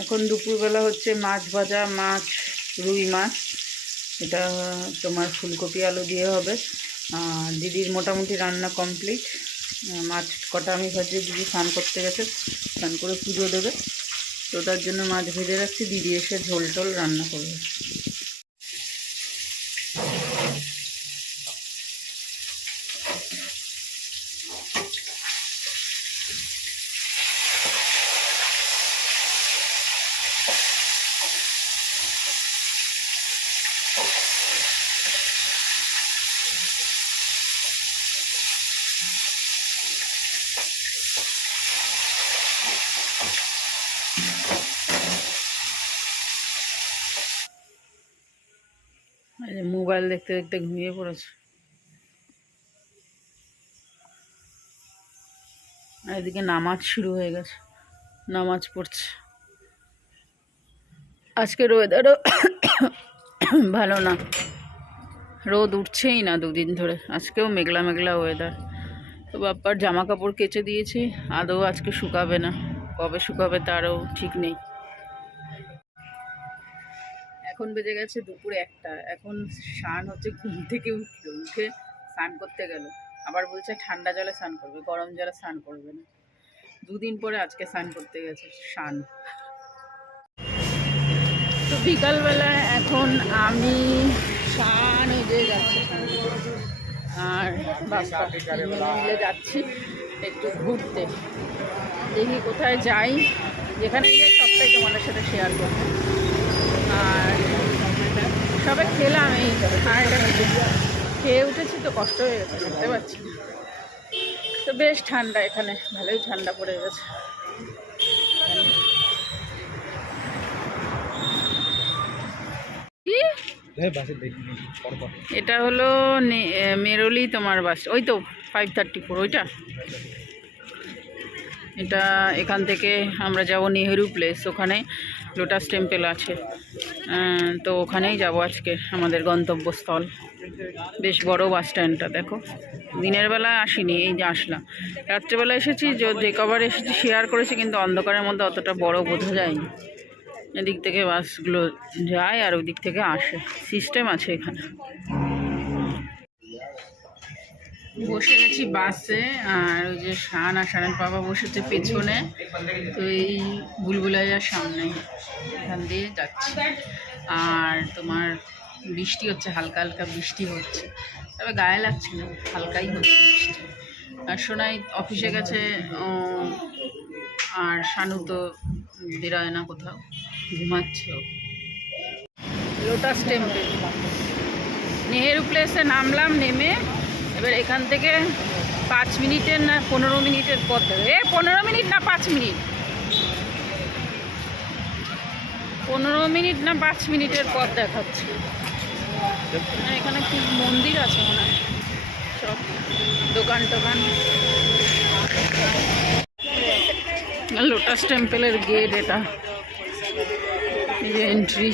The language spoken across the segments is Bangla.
এখন দুপুরবেলা হচ্ছে মাছ ভাজা, মাছ রুই মাছ, এটা তোমার ফুলকপি আলু দিয়ে হবে। দিদির মোটামুটি রান্না কমপ্লিট। মাছ কটা আমি ভাজিয়ে, দিদি স্নান করতে গেছে, স্নান করে পুজো দেবে, তো তার জন্য মাছ ভেজে রাখছি। দিদি এসে ঝোল টোল রান্না করবে। মোবাইল দেখতে দেখতে ঘুমিয়ে পড়েছে। আর এদিকে নামাজ শুরু হয়ে গেছে, নামাজ পড়ছে। আজকের ওয়েদারও ভালো না, রোদ উঠছেই না দুদিন ধরে। আজকেও মেঘলা মেঘলা ওয়েদার। তো বাপ্পার জামা কাপড় কেচে দিয়েছি, আদৌ আজকে শুকাবে না, কবে শুকাবে তারও ঠিক নেই। এখন বেজে গেছে দুপুর 1টা। এখন স্নান হচ্ছে, ঘুম থেকে উঠে স্নান করতে গেল, আবার বলছে ঠান্ডা জলে স্নান করবে, গরম জলে স্নান করবে না। দুদিন পরে আজকে স্নান করতে গেছে স্নান। তো বিকালবেলা এখন আমি স্নান হয়ে যাচ্ছি, আর মিলে যাচ্ছি একটু ঘুরতে। দেখি কোথায় যাই, যেখানে যাই সবটাই তোমাদের সাথে শেয়ার করবো। আর সবে খেলাম, এই খেয়ে উঠেছি তো কষ্ট হয়ে গেছে, বুঝতে পারছি। তো বেশ ঠান্ডা এখানে, ভালোই ঠান্ডা পড়ে গেছে। এটা হলো মেরলি তোমার বাস, ওই তো 534 ওইটা। এটা এখান থেকে আমরা যাব নেহেরু প্লেস, ওখানে লোটাস টেম্পল আছে, তো ওখানেই যাব আজকে আমাদের গন্তব্যস্থল। বেশ বড় বাস স্ট্যান্ডটা দেখো। দিনের বেলা আসিনি, এই যে আসলাম, রাত্রেবেলা এসেছি, যে কবার এসেছি শেয়ার করেছি, কিন্তু অন্ধকারের মধ্যে অতটা বড় বোঝা যায়নি। এদিক থেকে বাসগুলো যায় আর ওই দিক থেকে আসে, সিস্টেম আছে এখানে। বসে গেছি বাসে, আর ওই যে শান আর শানের বাবা বসেছে পেছনে। তো এই বুলবুলাইয়ার সামনে, এখান দিয়ে যাচ্ছি। আর তোমার বৃষ্টি হচ্ছে, হালকা হালকা বৃষ্টি হচ্ছে, তবে গায়ে লাগছে না, হালকাই হচ্ছে বৃষ্টি। আর সোনাই অফিসে গেছে, আর শানু তো বেরোয় না কোথাও, ঘুমাচ্ছেও। লোটাস টেম্পল, নেহেরু প্লেসে নামলাম, নেমে এবার এখান থেকে 5 মিনিটের না 15 মিনিটের পথ দেবে। 15 মিনিট না 5 মিনিট, 15 মিনিট না 5 মিনিটের পথ দেখাচ্ছে। এখানে কি মন্দির আছে মনে হয়, সব দোকান টোকান। লোটাস টেম্পলের গেট এটা, এন্ট্রি।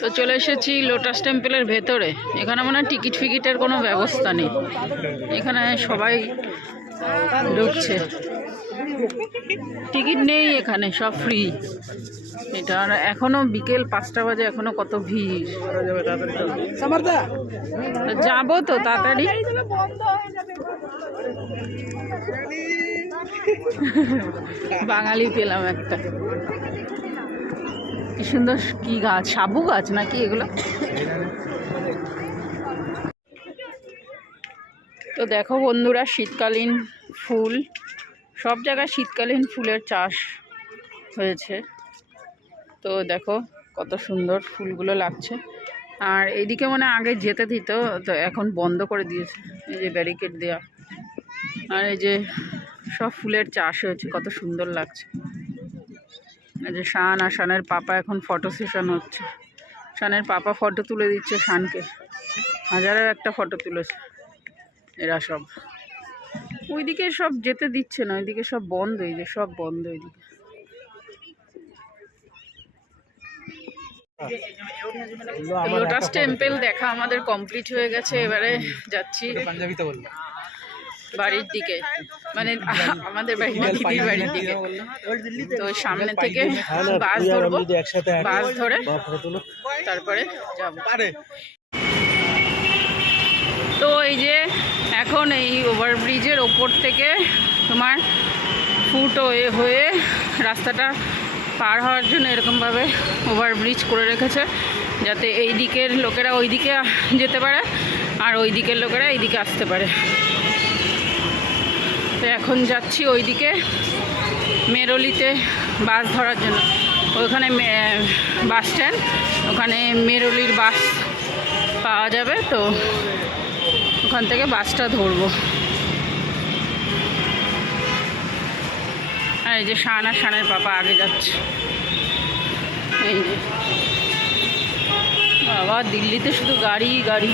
তো চলে এসেছি লোটাস টেম্পলের ভেতরে। এখানে মনে হয় টিকিট ফিকিটের কোনো ব্যবস্থা নেই, এখানে সবাই ঢুকছে, টিকিট নেই এখানে, সব ফ্রি। এটা আর এখনো বিকেল 5টা বাজে, এখনো কত ভিড়। যাবো তো তাড়াতাড়ি। বাঙালি পেলাম একটা, কি সুন্দর, কি গাছ, সাবু গাছ নাকি এগুলো। তো দেখো বন্ধুরা, শীতকালীন ফুল, সব জায়গায় শীতকালীন ফুলের চাষ হয়েছে। তো দেখো কত সুন্দর ফুলগুলো লাগছে। আর এইদিকে মানে আগে যেতে দিত, তো এখন বন্ধ করে দিয়েছে, এই যে ব্যারিকেড দেওয়া। আর এই যে সব ফুলের চাষ হয়েছে, কত সুন্দর লাগছে। এই যে শান আর শানের পাপা এখন ফটো সেশন হচ্ছে, শানের পাপা ফটো তুলে দিচ্ছে শানকে, হাজারের একটা ফটো তুলেছে এরা সব। ওইদিকে সব যেতে দিচ্ছে না, ওইদিকে সব বন্ধ, এই যে সব বন্ধ ওইদিকে। লোটাস টেম্পল দেখা আমাদের কমপ্লিট হয়ে গেছে। এবারে যাচ্ছি বাড়ির দিকে, মানে আমাদের বাড়ির দিদির বাড়ির দিকে। তো সামনে থেকে বাস ধরবো, বাস ধরে তারপরে যাবো। তো এই যে এখন এই ওভারব্রিজের ওপর থেকে তোমার ফুট হয়ে রাস্তাটা পার হওয়ার জন্য এরকমভাবে ওভারব্রিজ করে রেখেছে, যাতে এই দিকের লোকেরা ওই দিকে যেতে পারে আর ওই দিকের লোকেরা এই দিকে আসতে পারে। তো এখন যাচ্ছি ওই দিকে মেরোলিতে বাস ধরার জন্য। ওইখানে বাস স্ট্যান্ড, ওখানে মেরোলির বাস পাওয়া যাবে, তো ওখান থেকে বাসটা ধরবো। আর এই যে শান আর শানের পাপা আগে যাচ্ছে। এই যে বাবা, দিল্লিতে শুধু গাড়ি গাড়ি।